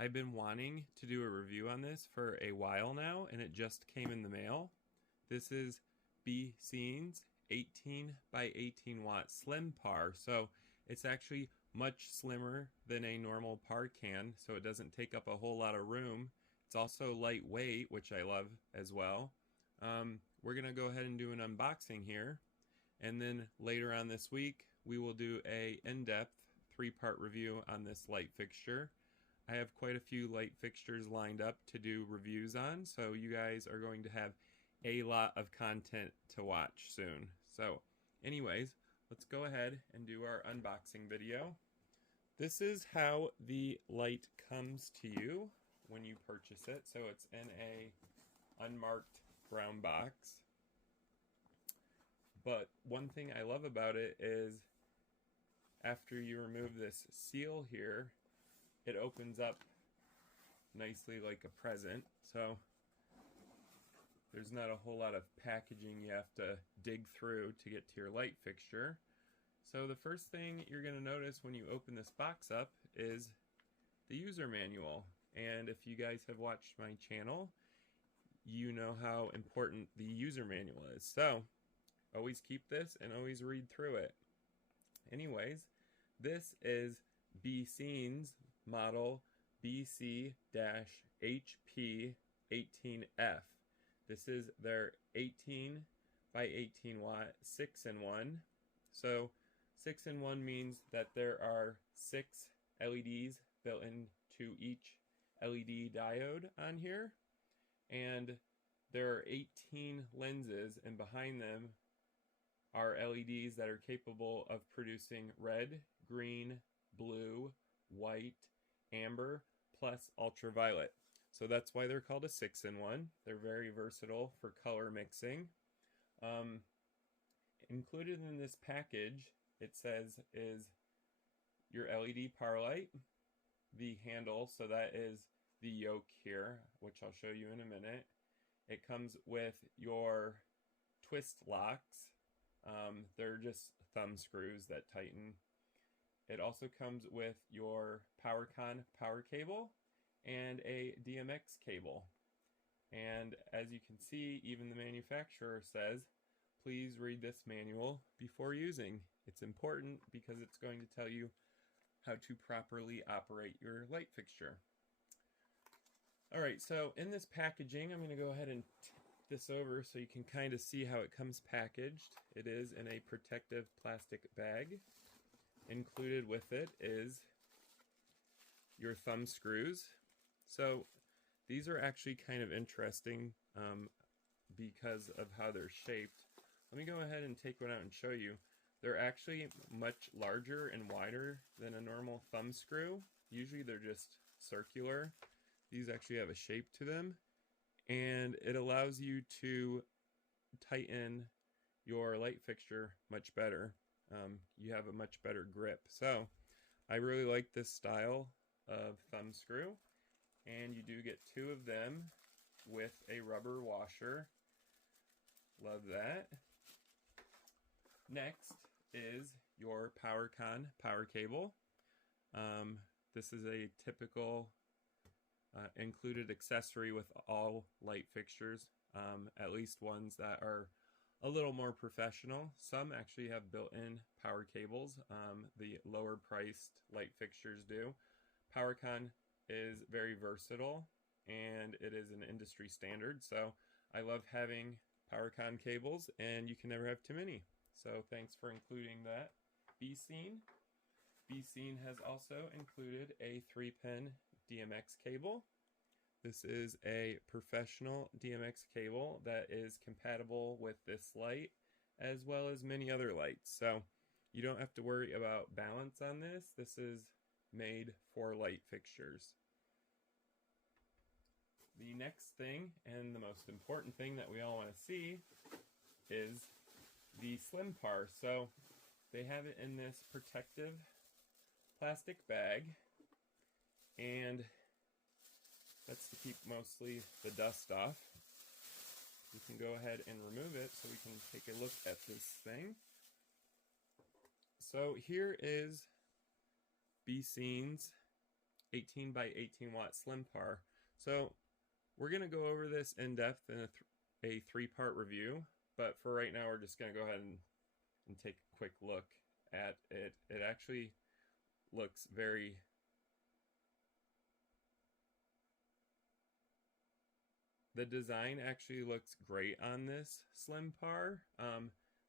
I've been wanting to do a review on this for a while now, and it just came in the mail. This is Becen's 18 by 18 watt slim par. So it's actually much slimmer than a normal par can, so it doesn't take up a whole lot of room. It's also lightweight, which I love as well. We're gonna go ahead and do an unboxing here, and then later on this week we will do a in-depth 3-part review on this light fixture. I have quite a few light fixtures lined up to do reviews on, so you guys are going to have a lot of content to watch soon. So anyways, let's go ahead and do our unboxing video. This is how the light comes to you when you purchase it. So it's in a unmarked brown box. But one thing I love about it is after you remove this seal here, it opens up nicely like a present. So there's not a whole lot of packaging you have to dig through to get to your light fixture. So the first thing you're going to notice when you open this box up is the user manual. And if you guys have watched my channel, you know how important the user manual is. So always keep this and always read through it. Anyways, this is Becen's model BC-HP18F. This is their 18 by 18 watt 6-in-1. So 6-in-1 means that there are 6 LEDs built into each LED diode on here, and there are 18 lenses, and behind them are LEDs that are capable of producing red, green, blue, white, amber, plus ultraviolet. So that's why they're called a 6-in-1. They're very versatile for color mixing. Included in this package, it says, is your LED par light, the handle, so that is the yoke here, which I'll show you in a minute. It comes with your twist locks. They're just thumb screws that tighten. It also comes with your PowerCon power cable and a DMX cable. And as you can see, even the manufacturer says, please read this manual before using. It's important because it's going to tell you how to properly operate your light fixture. Alright, so in this packaging, I'm going to go ahead and tip this over so you can kind of see how it comes packaged. It is in a protective plastic bag. Included with it is your thumb screws. So these are actually kind of interesting because of how they're shaped. Let me go ahead and take one out and show you. They're actually much larger and wider than a normal thumb screw. Usually they're just circular. These actually have a shape to them, and it allows you to tighten your light fixture much better. You have a much better grip. So I really like this style of thumb screw, and you do get 2 of them with a rubber washer. Love that. Next is your PowerCon power cable. This is a typical included accessory with all light fixtures, at least ones that are a little more professional. Some actually have built-in power cables. The lower priced light fixtures do. PowerCon is very versatile, and it is an industry standard, so I love having PowerCon cables, and you can never have too many. So thanks for including that, Becen. Becen has also included a 3-pin DMX cable. This is a professional DMX cable that is compatible with this light as well as many other lights. So you don't have to worry about balance on this. This is made for light fixtures. The next thing, and the most important thing that we all want to see, is the slim par. So they have it in this protective plastic bag, and that's to keep mostly the dust off. We can go ahead and remove it so we can take a look at this thing. So here is Becen's 18 by 18 watt slim par. So we're going to go over this in depth in a three-part review, but for right now we're just going to go ahead and take a quick look at it. It actually looks very the design actually looks great on this slim par.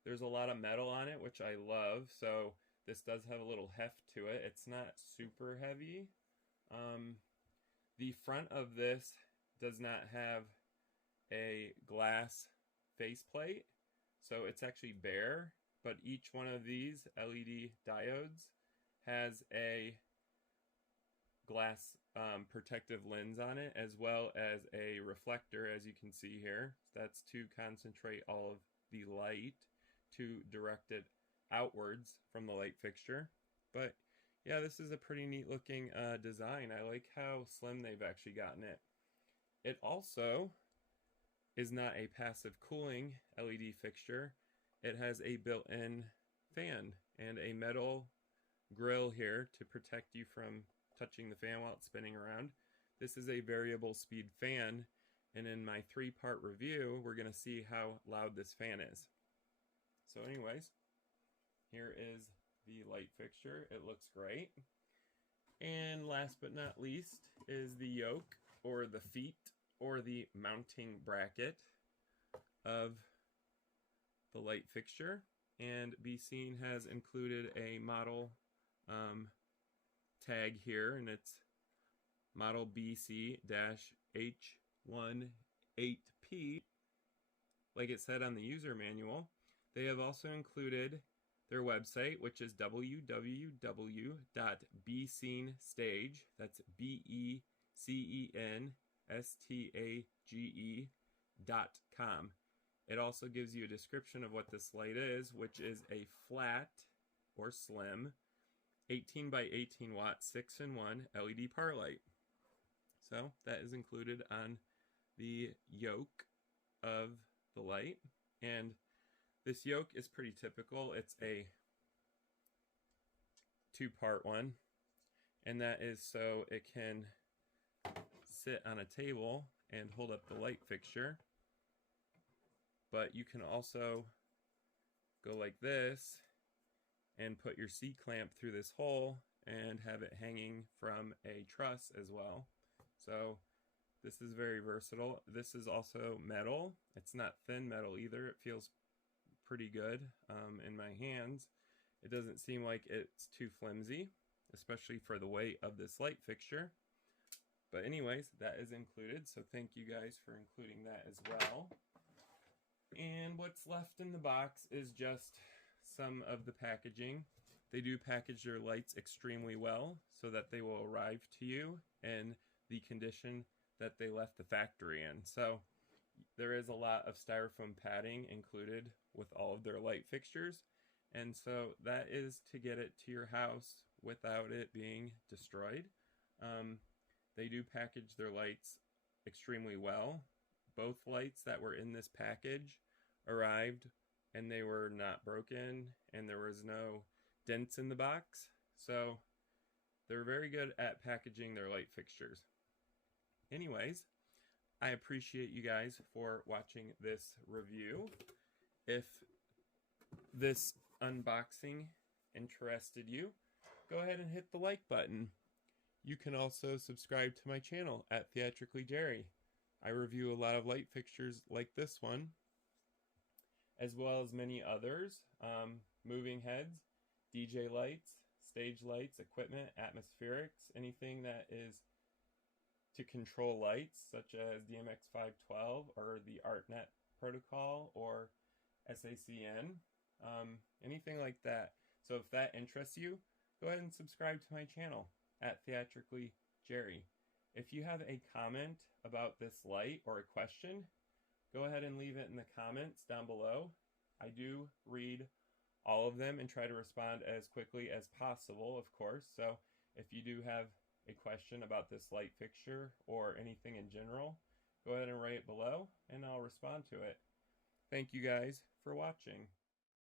There's a lot of metal on it, which I love, so this does have a little heft to it. It's not super heavy. The front of this does not have a glass faceplate, so it's actually bare, but each one of these LED diodes has a glass protective lens on it, as well as a reflector, as you can see here. That's to concentrate all of the light to direct it outwards from the light fixture. But yeah, this is a pretty neat looking design. I like how slim they've actually gotten it. It also is not a passive cooling LED fixture. It has a built-in fan and a metal grill here to protect you from touching the fan while it's spinning around. This is a variable speed fan, and in my three-part review we're going to see how loud this fan is. So anyways, here is the light fixture. It looks great. And last but not least is the yoke, or the feet, or the mounting bracket of the light fixture. And Becen has included a model tag here, and it's model BC-18P, like it said on the user manual. They have also included their website, which is www.becenstage, that's BECENSTAGE.com. It also gives you a description of what this light is, which is a flat or slim 18 by 18 watt 6-in-1 LED par light. So that is included on the yoke of the light, and this yoke is pretty typical. It's a two-part one, and that is so it can sit on a table and hold up the light fixture. But you can also go like this and put your C-clamp through this hole and have it hanging from a truss as well. So this is very versatile. This is also metal. It's not thin metal either. It feels pretty good in my hands. It doesn't seem like it's too flimsy, especially for the weight of this light fixture. But anyways, that is included, so thank you guys for including that as well. And what's left in the box is just some of the packaging. They do package their lights extremely well so that they will arrive to you in the condition that they left the factory in. So there is a lot of styrofoam padding included with all of their light fixtures, and so that is to get it to your house without it being destroyed. They do package their lights extremely well. Both lights that were in this package arrived and they were not broken, and there was no dents in the box, so they're very good at packaging their light fixtures. Anyways, I appreciate you guys for watching this review. If this unboxing interested you, go ahead and hit the like button. You can also subscribe to my channel at Theatrically Jerry. I review a lot of light fixtures like this one, as well as many others, moving heads, DJ lights, stage lights, equipment, atmospherics, anything that is to control lights, such as DMX512 or the ArtNet protocol or SACN, anything like that. So if that interests you, go ahead and subscribe to my channel at Theatrically Jerry. If you have a comment about this light or a question, go ahead and leave it in the comments down below. I do read all of them and try to respond as quickly as possible, of course. So if you do have a question about this light fixture or anything in general, go ahead and write it below and I'll respond to it. Thank you guys for watching.